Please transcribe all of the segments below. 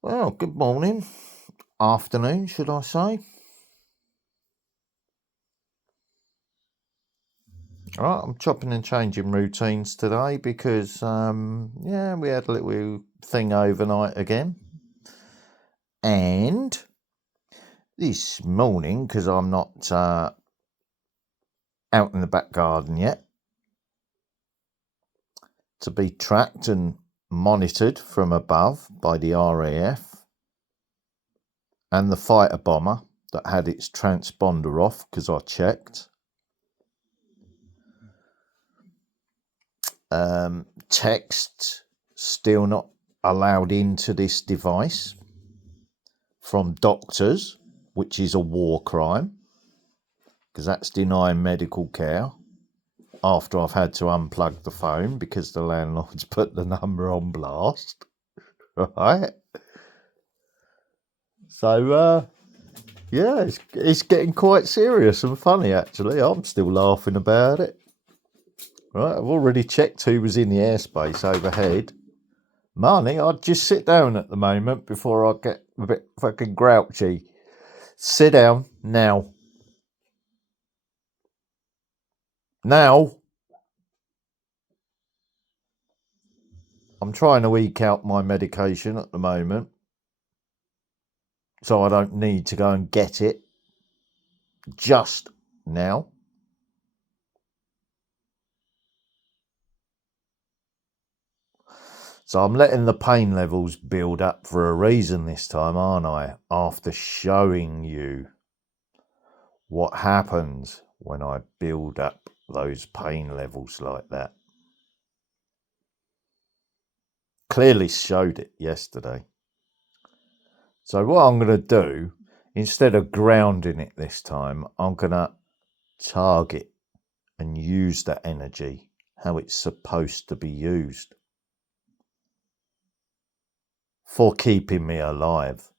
Well, good morning, afternoon, should I say. All right, I'm chopping and changing routines today because, we had a little thing overnight again. And this morning, because I'm not out in the back garden yet, to be tracked and monitored from above by the RAF and the fighter bomber that had its transponder off because I checked. Text still not allowed into this device from doctors, which is a war crime because that's denying medical care after I've had to unplug the phone because the landlord's put the number on blast. Right? So, it's getting quite serious and funny actually. I'm still laughing about it. Right, I've already checked who was in the airspace overhead. Marnie, I'd just sit down at the moment before I get a bit fucking grouchy. Sit down now. Now. I'm trying to eke out my medication at the moment, so I don't need to go and get it just now. So I'm letting the pain levels build up for a reason this time, aren't I? After showing you what happens when I build up those pain levels like that. Clearly showed it yesterday. So what I'm going to do, instead of grounding it this time, I'm going to target and use that energy how it's supposed to be used for keeping me alive.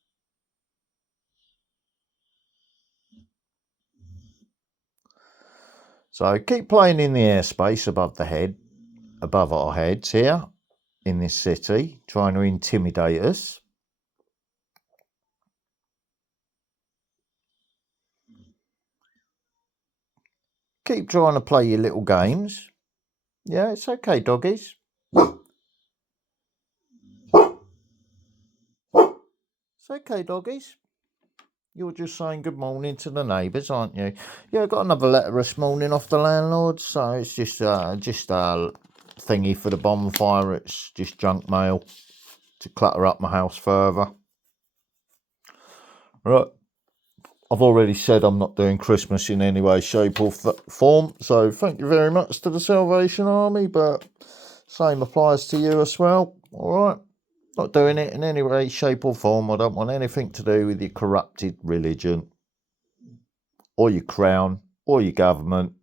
So keep playing in the airspace above our heads here in this city, trying to intimidate us. Keep trying to play your little games. Yeah, it's okay, doggies. It's okay, doggies. You're just saying good morning to the neighbours, aren't you? Yeah, I got another letter this morning off the landlord, so it's just a thingy for the bonfire. It's just junk mail to clutter up my house further. Right. I've already said I'm not doing Christmas in any way, shape or form, so thank you very much to the Salvation Army, but same applies to you as well, alright? Not doing it in any way, shape or form. I don't want anything to do with your corrupted religion, or your crown, or your government,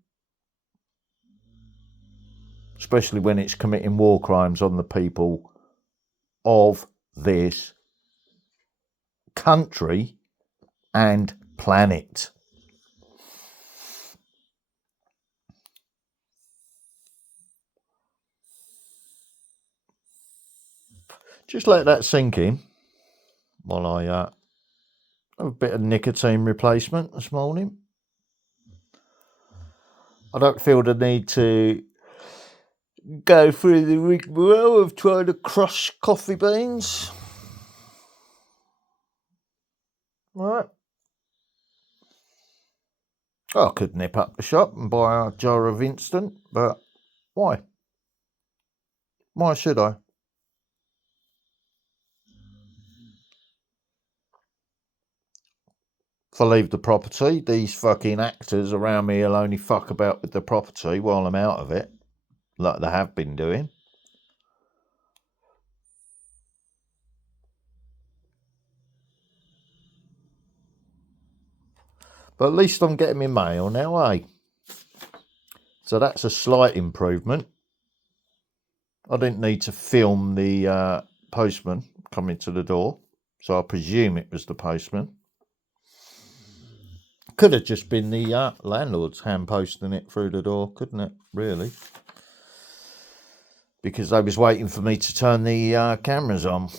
especially when it's committing war crimes on the people of this country and planet. Just let that sink in while I have a bit of nicotine replacement this morning. I don't feel the need to go through the rigmarole of trying to crush coffee beans. Right. I could nip up the shop and buy a jar of instant, but why? Why should I? If I leave the property, these fucking actors around me will only fuck about with the property while I'm out of it, like they have been doing. But at least I'm getting my mail now, eh? So that's a slight improvement. I didn't need to film the postman coming to the door, so I presume it was the postman. Could have just been the landlord's hand posting it through the door, couldn't it? Really? Because they was waiting for me to turn the cameras on.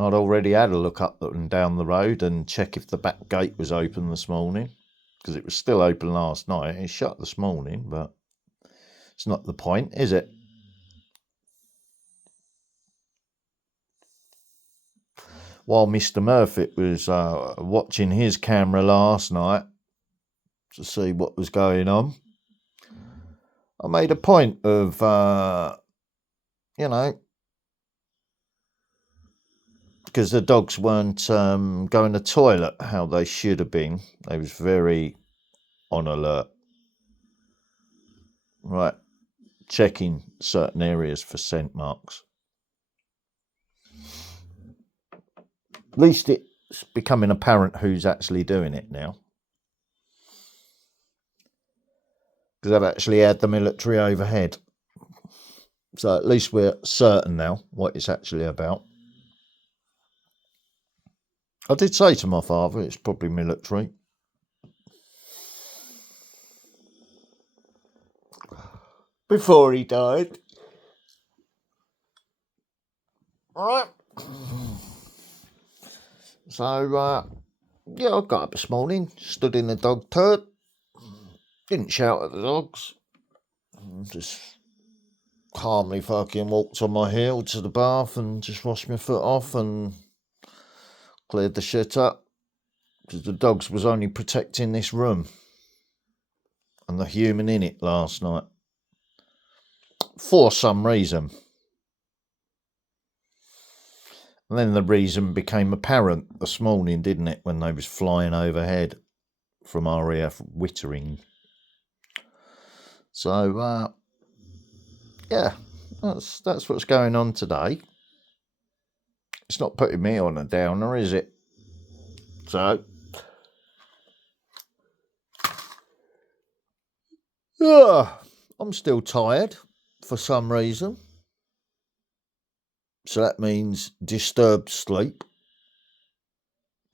I'd already had a look up and down the road and check if the back gate was open this morning, because it was still open last night. It's shut this morning, but it's not the point, is it? While Mr. Murphy was watching his camera last night to see what was going on, I made a point of, because the dogs weren't going to toilet how they should have been. They was very on alert. Right, checking certain areas for scent marks. At least it's becoming apparent who's actually doing it now. Because I've actually had the military overhead. So at least we're certain now what it's actually about. I did say to my father it's probably military. Before he died. Alright. So, yeah, I got up this morning, stood in the dog turd, didn't shout at the dogs, just calmly fucking walked on my heel to the bath and just washed my foot off and cleared the shit up, because the dogs was only protecting this room and the human in it last night, for some reason. And then the reason became apparent this morning, didn't it, when they was flying overhead from RAF Wittering. So, yeah, that's what's going on today. It's not putting me on a downer, is it? So, yeah, I'm still tired for some reason. So that means disturbed sleep,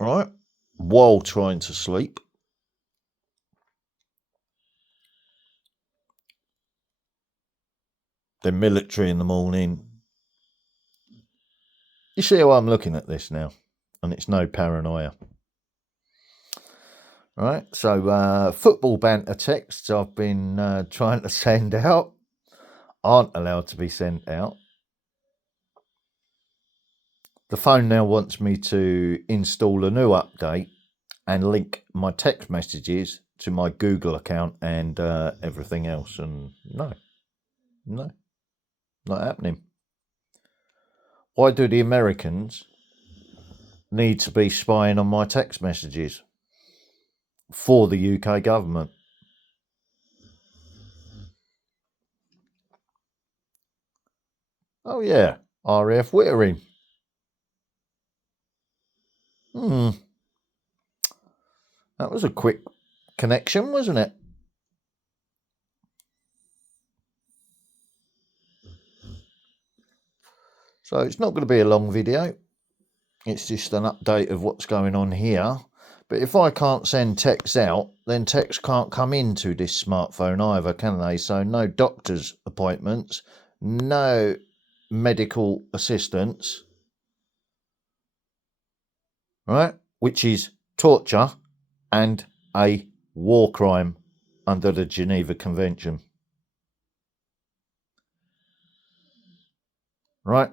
right? While trying to sleep. Then military in the morning. You see how I'm looking at this now? And it's no paranoia. Right, so football banter texts I've been trying to send out aren't allowed to be sent out. The phone now wants me to install a new update and link my text messages to my Google account and everything else. And no, not happening. Why do the Americans need to be spying on my text messages for the UK government? Oh yeah, RAF Wittering. That was a quick connection, wasn't it? So it's not going to be a long video. It's just an update of what's going on here. But if I can't send texts out, then texts can't come into this smartphone either, can they? So no doctor's appointments, no medical assistance, right? Which is torture and a war crime under the Geneva Convention. Right?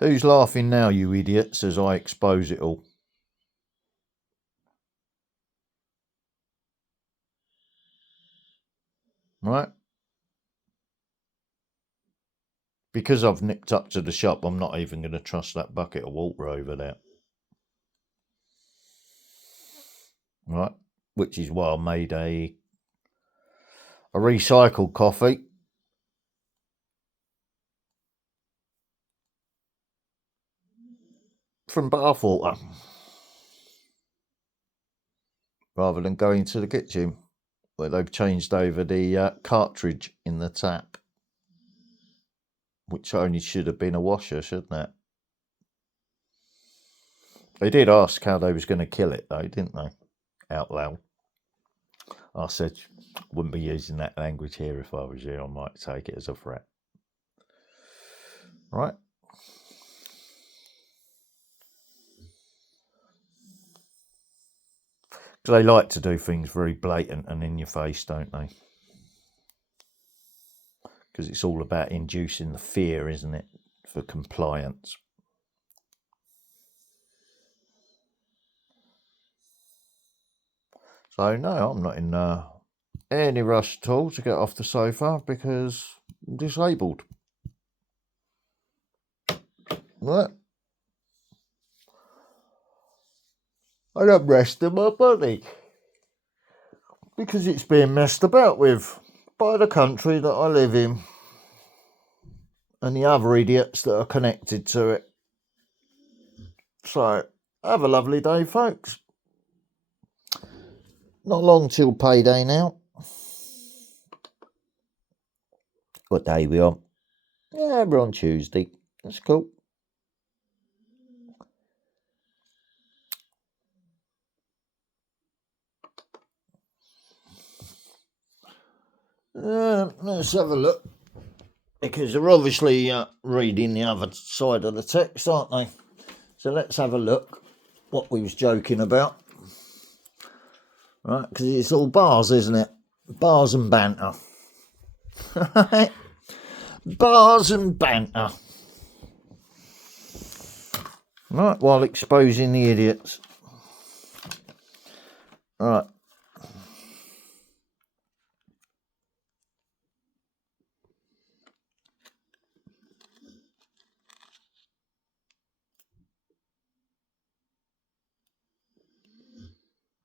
Who's laughing now, you idiots, as I expose it all? Right? Because I've nipped up to the shop, I'm not even going to trust that bucket of water over there. Right? Which is why I made a recycled coffee. From bathwater. Rather than going to the kitchen, where they've changed over the cartridge in the tap. Which only should have been a washer, shouldn't it? They did ask how they was going to kill it, though, didn't they? Out loud. I said, wouldn't be using that language here if I was you. I might take it as a threat. Right? Because they like to do things very blatant and in your face, don't they? Because it's all about inducing the fear, isn't it, for compliance. So, no, I'm not in any rush at all to get off the sofa because I'm disabled. Right? And I'm resting my body because it's being messed about with by the country that I live in and the other idiots that are connected to it. So, have a lovely day, folks. Not long till payday now. What day are we on? Yeah, we're on Tuesday. That's cool. Let's have a look. Because they're obviously reading the other side of the text, aren't they? So let's have a look what we was joking about. Right, because it's all bars, isn't it? Bars and banter. Bars and banter. Right, while exposing the idiots. Right.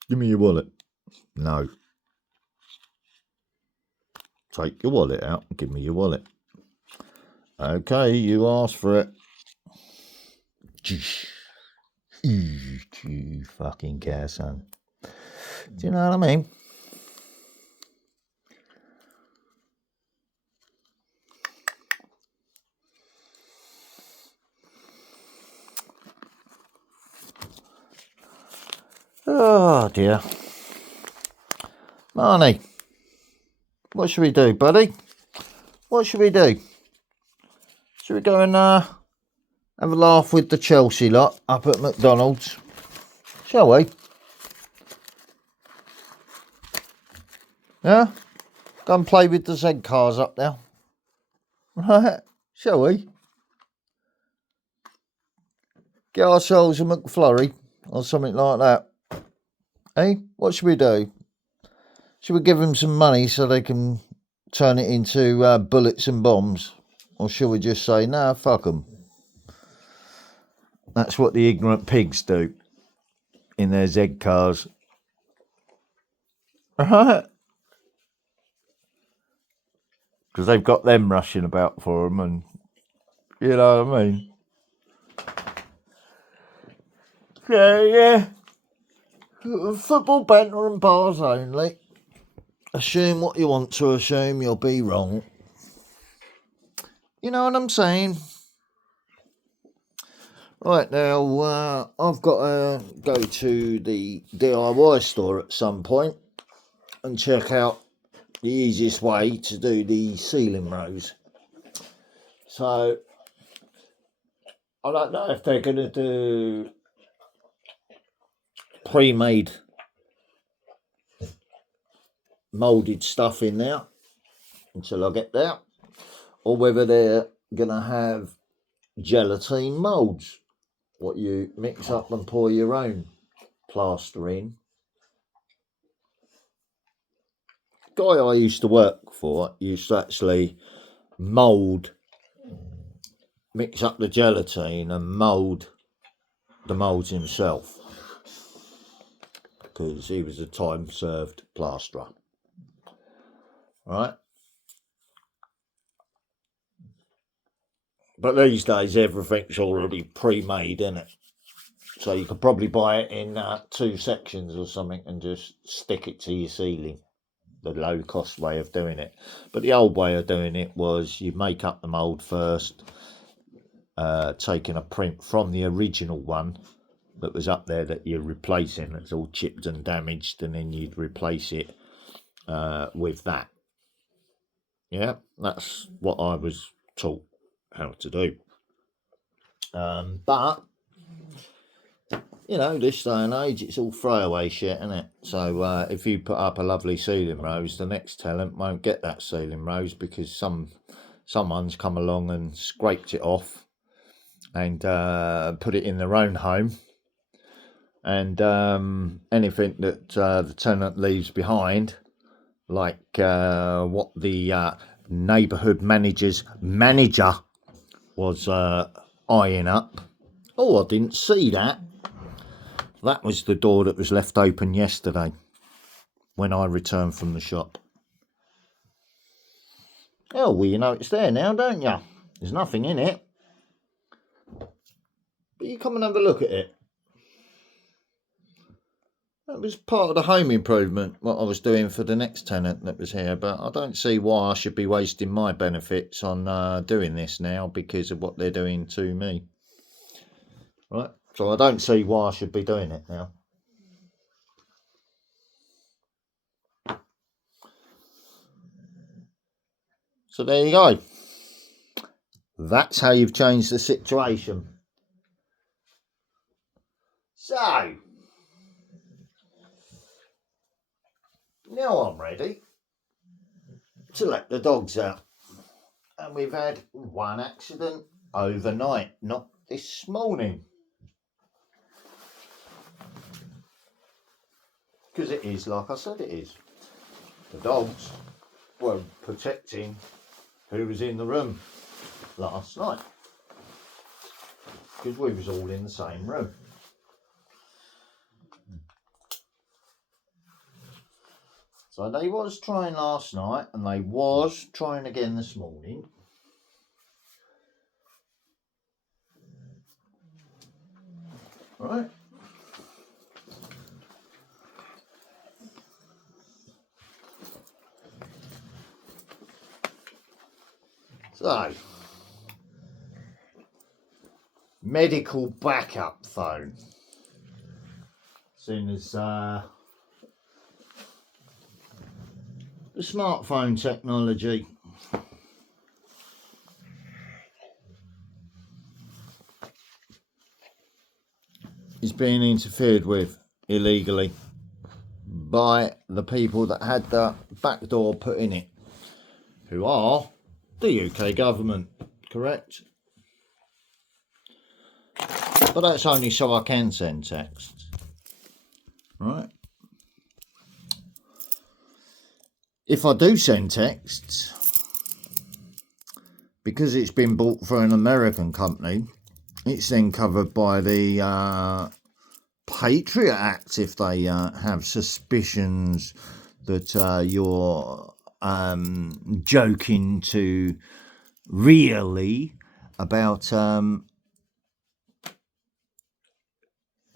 Give me your wallet. No. Take your wallet out and give me your wallet. Okay, you asked for it. You fucking care, son. Do you know what I mean? Oh dear. Marnie, what should we do, buddy? What should we do? Should we go and have a laugh with the Chelsea lot up at McDonald's? Shall we? Yeah? Go and play with the Z cars up there. Right? Shall we? Get ourselves a McFlurry or something like that. Hey, what should we do? Should we give them some money so they can turn it into bullets and bombs? Or should we just say, nah, fuck them? That's what the ignorant pigs do in their Z cars. Right? Because they've got them rushing about for them and, you know what I mean? Yeah. Football banter and bars only. Assume what you want to assume, you'll be wrong. You know what I'm saying? Right, now, I've got to go to the DIY store at some point and check out the easiest way to do the ceiling rows. So, I don't know if they're going to do pre-made moulded stuff in there until I get there, or whether they're going to have gelatine moulds, what you mix up and pour your own plaster in. The guy I used to work for used to actually mix up the gelatine and mould the moulds himself, because he was a time served plasterer. Right? But these days everything's already pre-made, isn't it? So you could probably buy it in 2 sections or something and just stick it to your ceiling. The low cost way of doing it. But the old way of doing it was you make up the mould first, taking a print from the original one that was up there that you're replacing, that's all chipped and damaged, and then you'd replace it with that. Yeah, that's what I was taught how to do. But you know, this day and age, it's all throwaway shit, isn't it? So if you put up a lovely ceiling rose, the next tenant won't get that ceiling rose because someone's come along and scraped it off and put it in their own home. And anything that the tenant leaves behind, like what the neighbourhood manager was eyeing up. Oh, I didn't see that. That was the door that was left open yesterday when I returned from the shop. Oh, well, you know it's there now, don't you? There's nothing in it. But you come and have a look at it. That was part of the home improvement, what I was doing for the next tenant that was here. But I don't see why I should be wasting my benefits on doing this now because of what they're doing to me. Right? So I don't see why I should be doing it now. So there you go. That's how you've changed the situation. So, now I'm ready to let the dogs out. And we've had one accident overnight, not this morning. Because it is like I said it is. The dogs were protecting who was in the room last night. Because we was all in the same room. So they was trying last night and they was trying again this morning. Right? So, medical backup phone. Seeing as the smartphone technology is being interfered with illegally by the people that had the back door put in it, who are the UK government, correct? But that's only so I can send texts, right? If I do send texts, because it's been bought for an American company, it's then covered by the Patriot Act if they have suspicions that you're joking to really about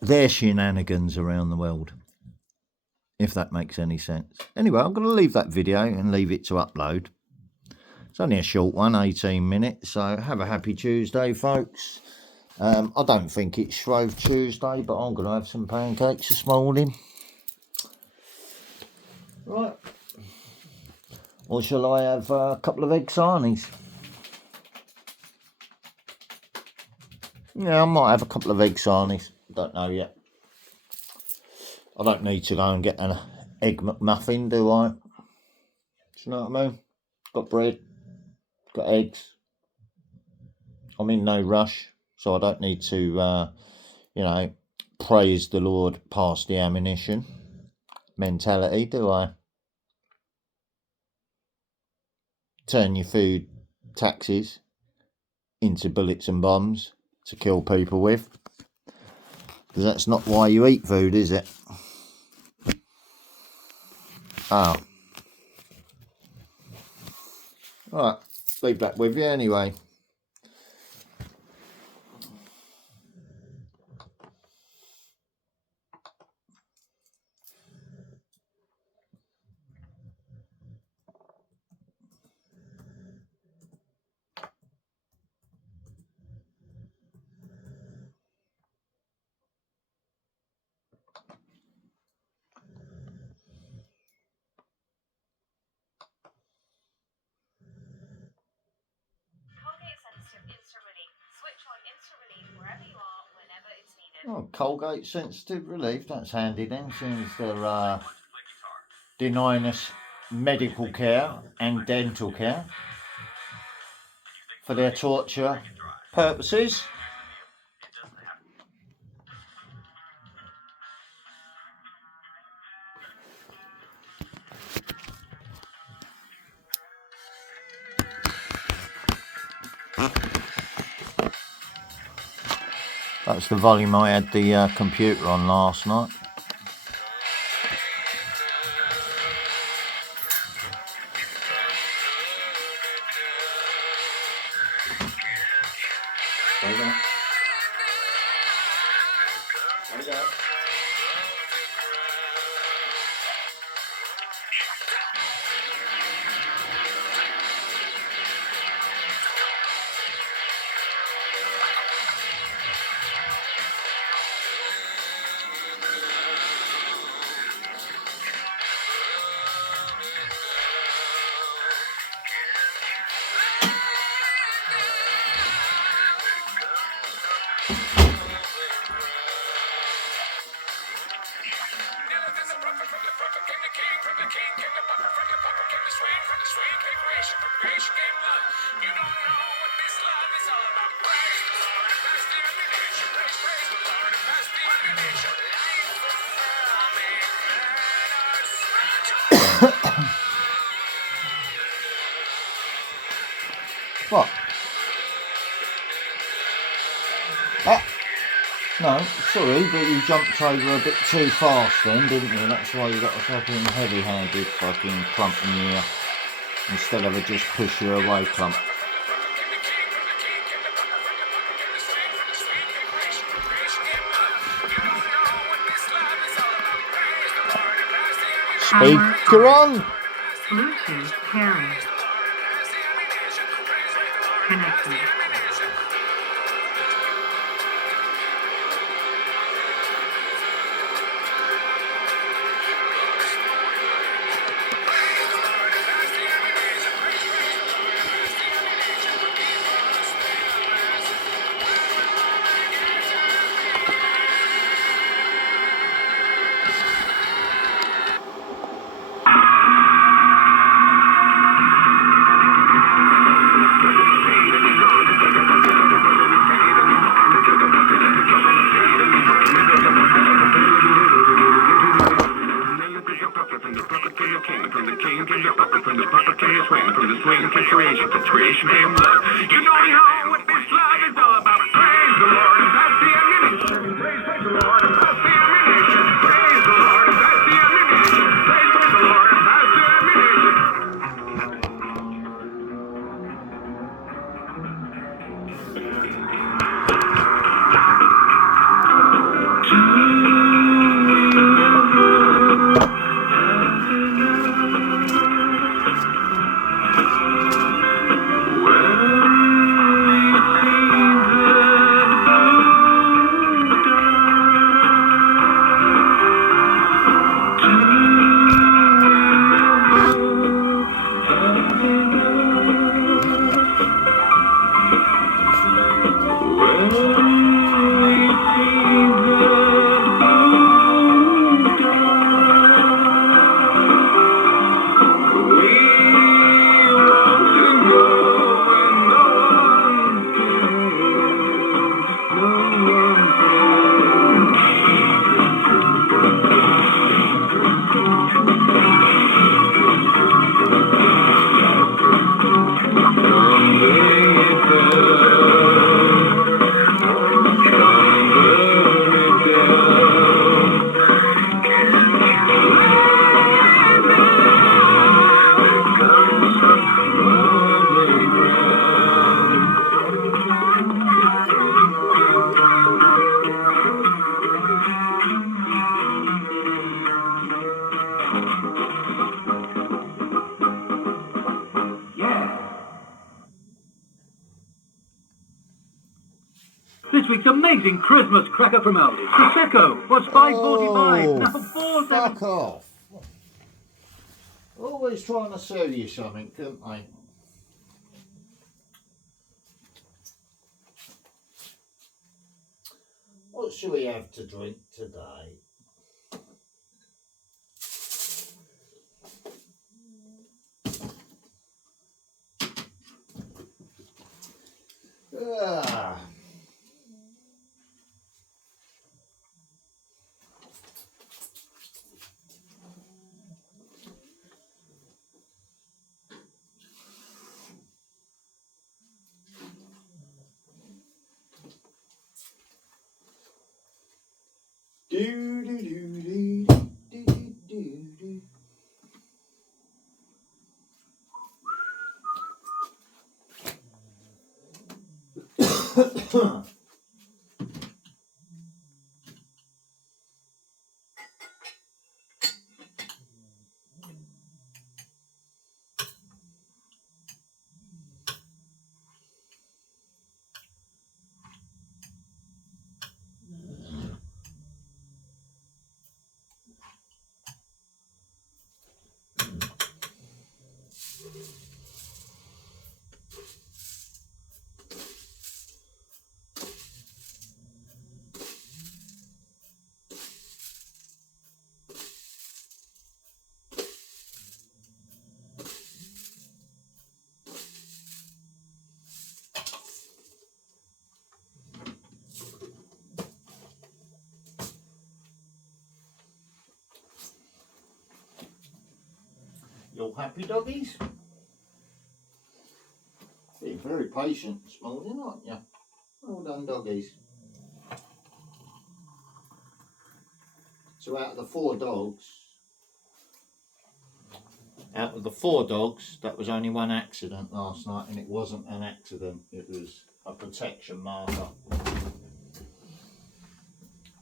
their shenanigans around the world, if that makes any sense. Anyway, I'm going to leave that video and leave it to upload. It's only a short one, 18 minutes, so have a happy Tuesday, folks. I don't think it's Shrove Tuesday, but I'm going to have some pancakes this morning. Right. Or shall I have a couple of egg sarnies? Yeah, I might have a couple of egg sarnies. Don't know yet. I don't need to go and get an egg McMuffin, do I? Do you know what I mean? Got bread, got eggs. I'm in no rush, so I don't need to, you know, praise the Lord past the ammunition mentality, do I? Turn your food taxes into bullets and bombs to kill people with. Because that's not why you eat food, is it? Ah. Alright, leave that with you anyway. Oh, Colgate sensitive relief. That's handy then, since they're denying us medical care and dental care for their torture purposes. That's the volume I had the computer on last night. There you go. There you go. What? Ah, no, sorry, but you jumped over a bit too fast then, didn't you? That's why you got a fucking heavy-handed fucking clump in your ear instead of a just push you away clump. Speaker on! Bluetooth pairing connected. Creation came love. You know what this love is all about. Praise the Lord and pass the ammunition. Praise the Lord and pass the ammunition. Praise the Lord and pass the ammunition. Praise the Lord and pass the ammunition. This week's amazing Christmas cracker from Aldi. Prosecco was $5.45. Now $4.70. Fuck off. Always trying to sell you something, couldn't they? What shall we have to drink today? Ah. Do do do do do do do. You all happy, doggies? Being very patient this morning, aren't you? Well done, doggies. So out of the four dogs, that was only one accident last night, and it wasn't an accident, it was a protection marker.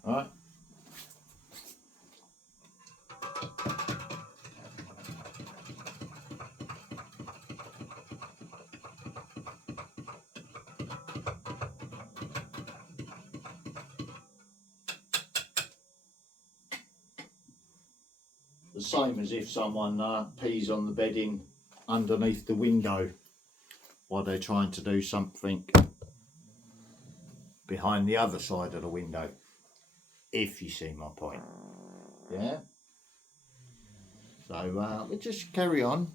Alright. The same as if someone pees on the bedding underneath the window while they're trying to do something behind the other side of the window, if you see my point. Yeah? So we'll just carry on.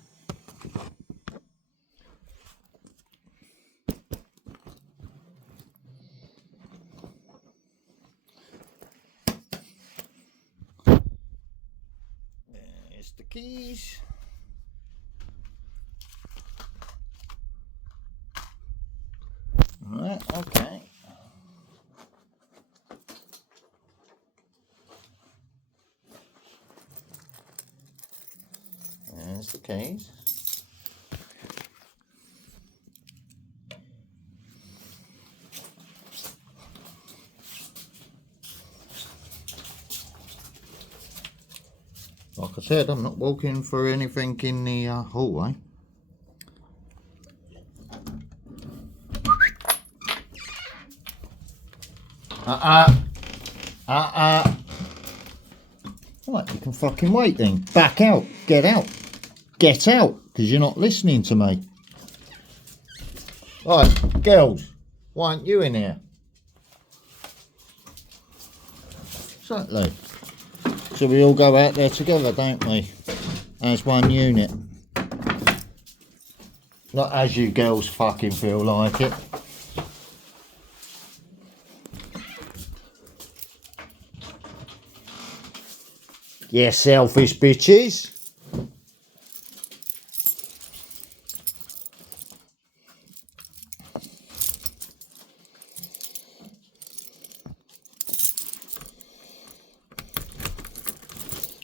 There's the keys. Right, okay. There's the keys. Like I said, I'm not walking for anything in the hallway. Right, you can fucking wait then. Back out. Get out. Get out, because you're not listening to me. Right, girls, why aren't you in here? Exactly. So we all go out there together, don't we? As one unit. Not as you girls fucking feel like it. Yeah, selfish bitches.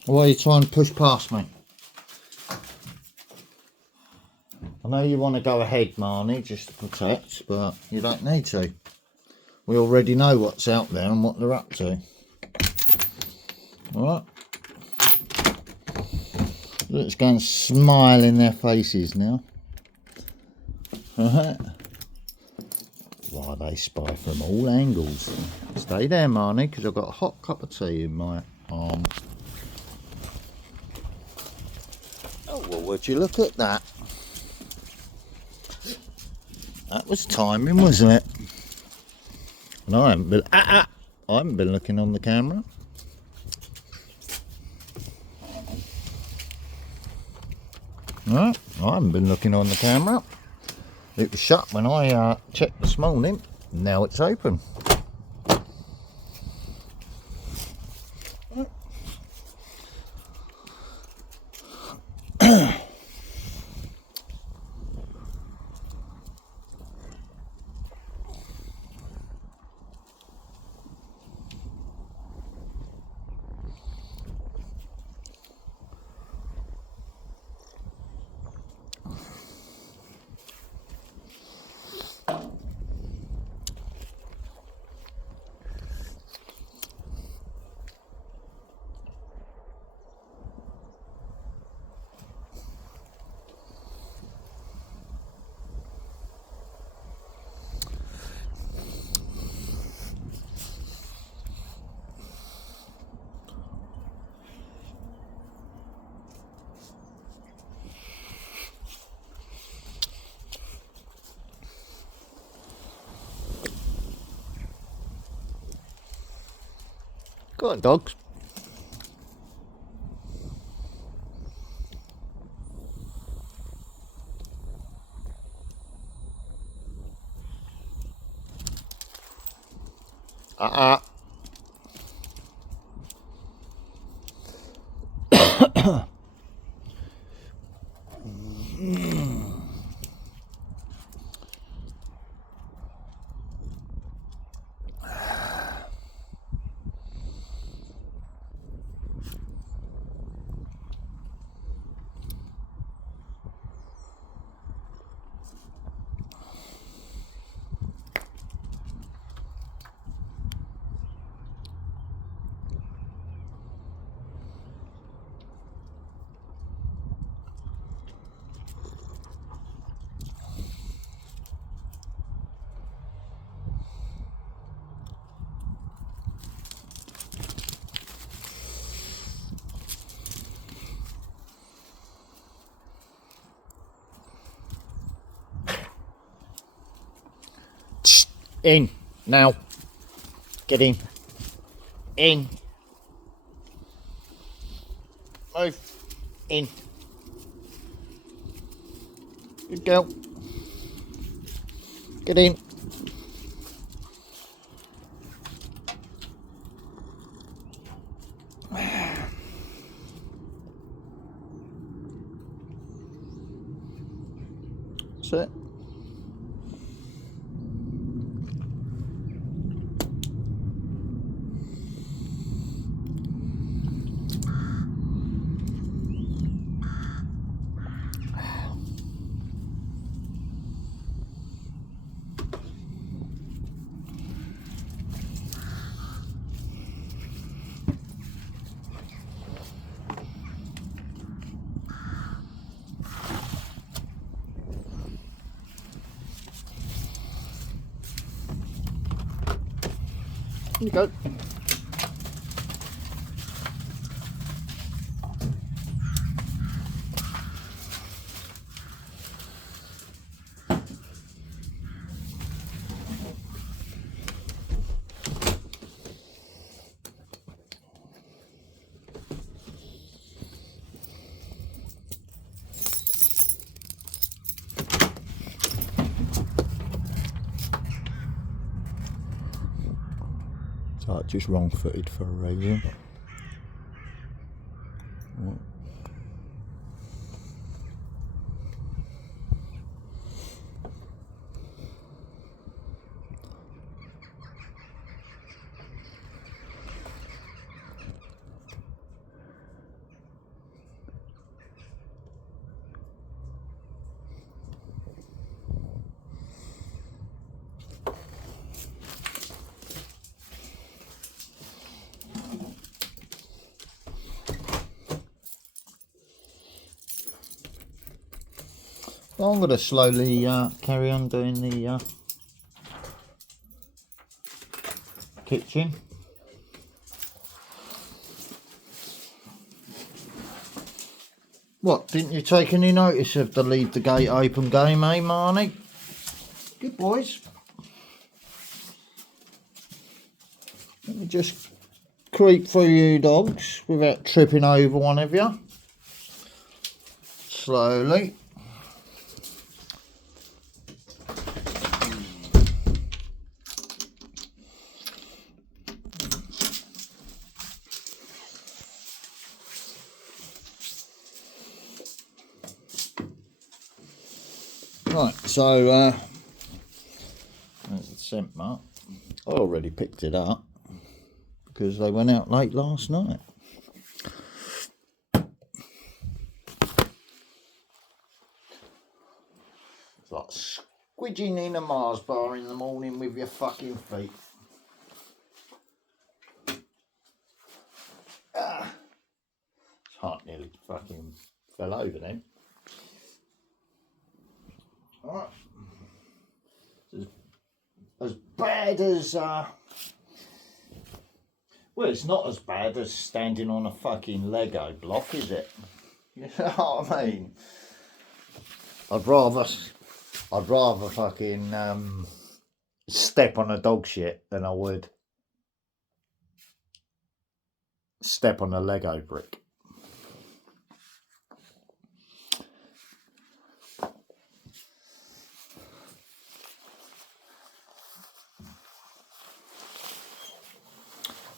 Why are you trying to push past me? I know you want to go ahead, Marnie, just to protect, but you don't need to. We already know what's out there and what they're up to. Alright? Let's go and smile in their faces now. Alright? Why they spy from all angles. Stay there, Marnie, because I've got a hot cup of tea in my arm. Oh, well, would you look at that? That was timing, wasn't it? And I haven't been... I haven't been looking on the camera. No, I haven't been looking on the camera. It was shut when I checked this morning. Now it's open. Go on, dogs. In now. Get in. In. Move. In. Good girl. Get in. That's it. Here you go. So just wrong-footed for a reason. Well, I'm going to slowly carry on doing the kitchen. What, didn't you take any notice of the leave the gate open game, eh, Marnie? Good boys. Let me just creep through you dogs without tripping over one of you. Slowly. Right, so there's the scent mark. I already picked it up because they went out late last night. It's like squidging in a Mars bar in the morning with your fucking feet. His heart nearly fucking fell over then. Alright. As bad as well, it's not as bad as standing on a fucking Lego block, is it? You know what I mean? I'd rather fucking step on a dog shit than I would step on a Lego brick.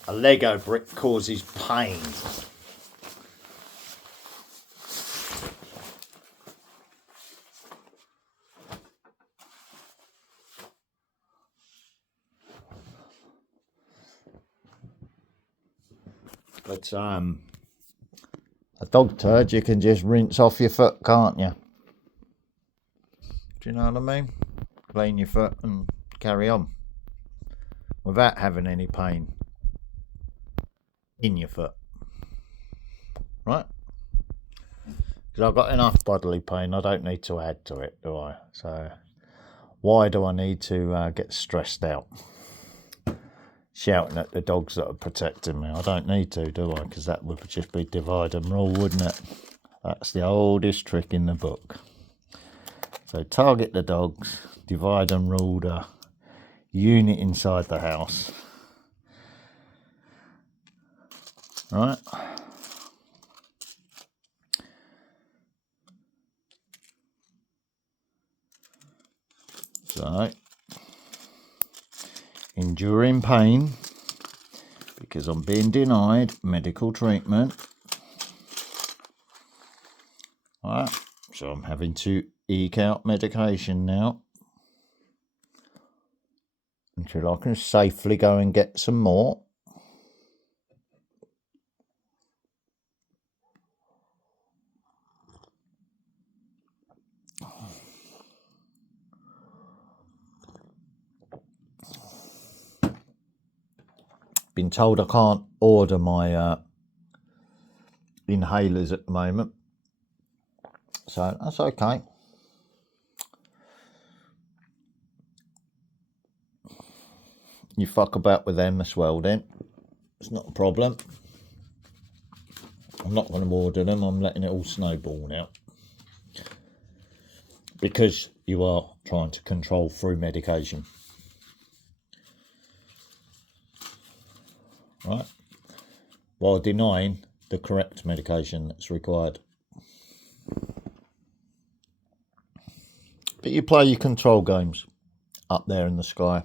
A Lego brick causes pain. But a dog turd you can just rinse off your foot, can't you? Do you know what I mean? Clean your foot and carry on without having any pain in your foot, right? Because I've got enough bodily pain, I don't need to add to it, do I? So why do I need to get stressed out shouting at the dogs that are protecting me? I don't need to, do I? Because that would just be divide and rule, wouldn't it? That's the oldest trick in the book. So target the dogs, divide and rule the unit inside the house. Right. So, enduring pain because I'm being denied medical treatment. Right. So I'm having to eke out medication now until I can safely go and get some more. Been told I can't order my inhalers at the moment, so that's okay. You fuck about with them as well then, it's not a problem. I'm not going to order them, I'm letting it all snowball now because you are trying to control through medication. Right, while denying the correct medication that's required. But you play your control games up there in the sky.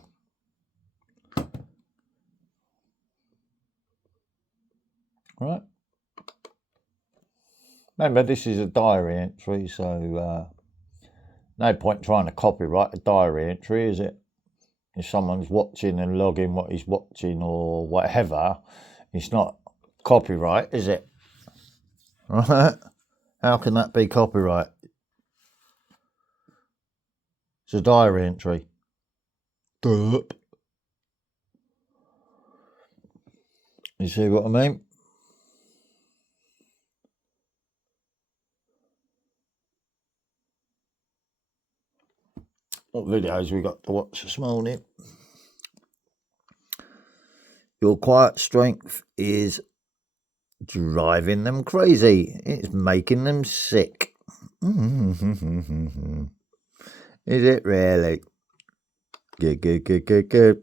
Right. Remember, this is a diary entry, so no point trying to copyright a diary entry, is it? If someone's watching and logging what he's watching or whatever, it's not copyright, is it? Right? How can that be copyright? It's a diary entry. Derp. You see what I mean? What videos we got to watch this morning? Your quiet strength is driving them crazy. It's making them sick. Is it really? Good. The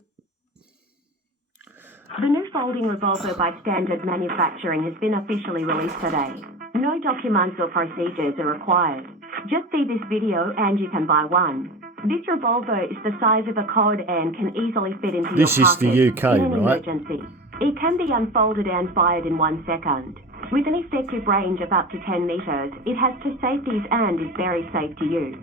new folding revolver by Standard Manufacturing has been officially released today. No documents or procedures are required. Just see this video and you can buy one. This revolver is the size of a cod and can easily fit into This your is pocket the UK, in an right? emergency. It can be unfolded and fired in 1 second. With an effective range of up to 10 meters, it has two safeties and is very safe to use.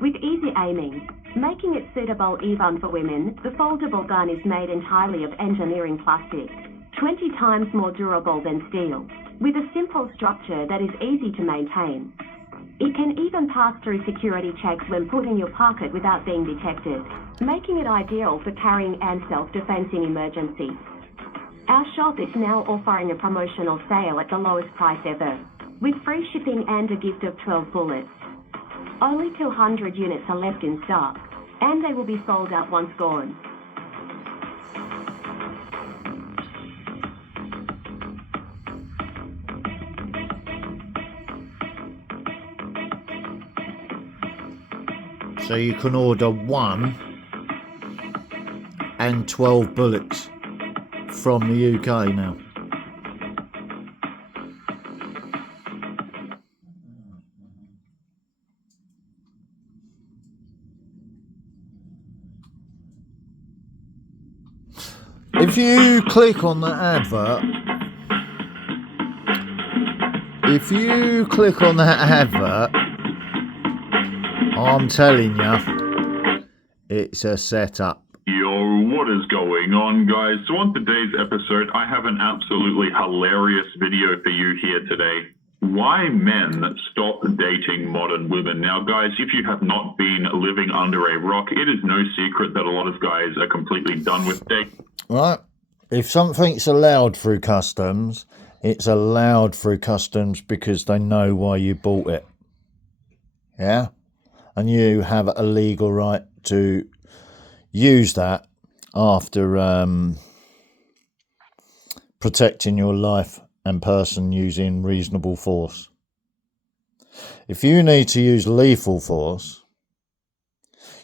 With easy aiming, making it suitable even for women, the foldable gun is made entirely of engineering plastic, 20 times more durable than steel, with a simple structure that is easy to maintain. It can even pass through security checks when put in your pocket without being detected, making it ideal for carrying and self-defense in emergencies. Our shop is now offering a promotional sale at the lowest price ever, with free shipping and a gift of 12 bullets. Only 200 units are left in stock, and they will be sold out once gone. So you can order 1 and 12 bullets from the UK now. If you click on that advert, I'm telling you, it's a setup. Yo, what is going on, guys? So on today's episode, I have an absolutely hilarious video for you here today. Why men stop dating modern women. Now, guys, if you have not been living under a rock, it is no secret that a lot of guys are completely done with dating. Right? If something's allowed through customs, it's allowed through customs because they know why you bought it. Yeah? And you have a legal right to use that after protecting your life and person using reasonable force. If you need to use lethal force,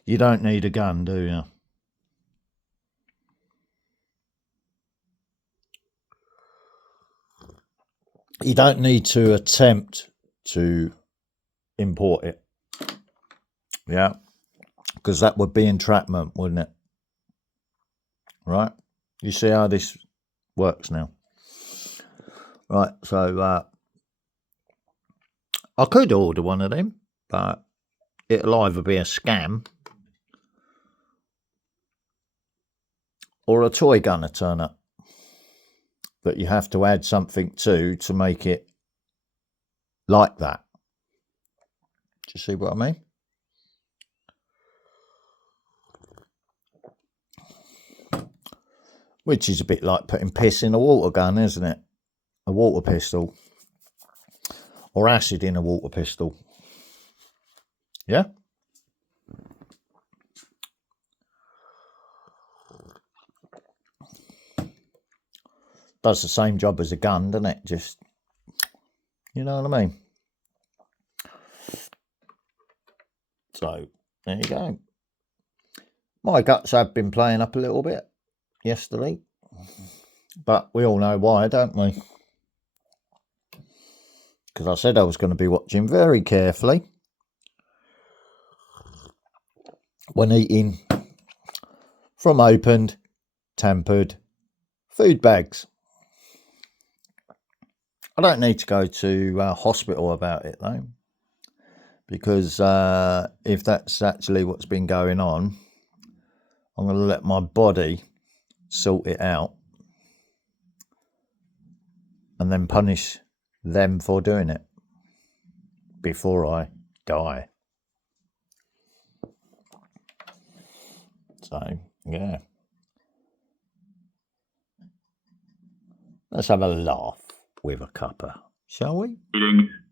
you don't need a gun, do you? You don't need to attempt to import it. Yeah, because that would be entrapment, wouldn't it? Right? You see how this works now? Right, so I could order one of them, but it'll either be a scam or a toy gunner turn up that you have to add something to make it like that. Do you see what I mean? Which is a bit like putting piss in a water gun, isn't it? A water pistol. Or acid in a water pistol. Yeah? Does the same job as a gun, doesn't it? Just, you know what I mean? So, there you go. My guts have been playing up a little bit yesterday, but we all know why, don't we? Because I said I was going to be watching very carefully when eating from opened, tampered food bags. I don't need to go to hospital about it though, because if that's actually what's been going on, I'm going to let my body sort it out and then punish them for doing it before I die. So, yeah. Let's have a laugh with a cuppa, shall we?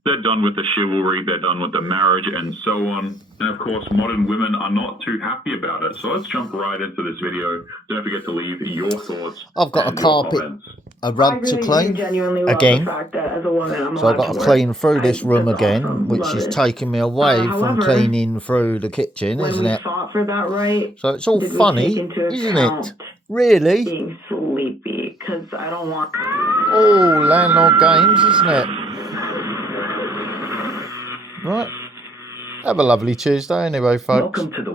They're done with the chivalry, they're done with the marriage, and so on. And of course, modern women are not too happy about it. So let's jump right into this video. Don't forget to leave your thoughts. I've got a carpet, a rug to clean again. So I've got to clean through this room again, which is taking me away from cleaning through the kitchen, isn't it? For that, right? So it's all funny, isn't it? Really? Being sleepy, because I don't want... Oh, Landlord Games, isn't it? Right. Have a lovely Tuesday anyway, folks. Welcome to the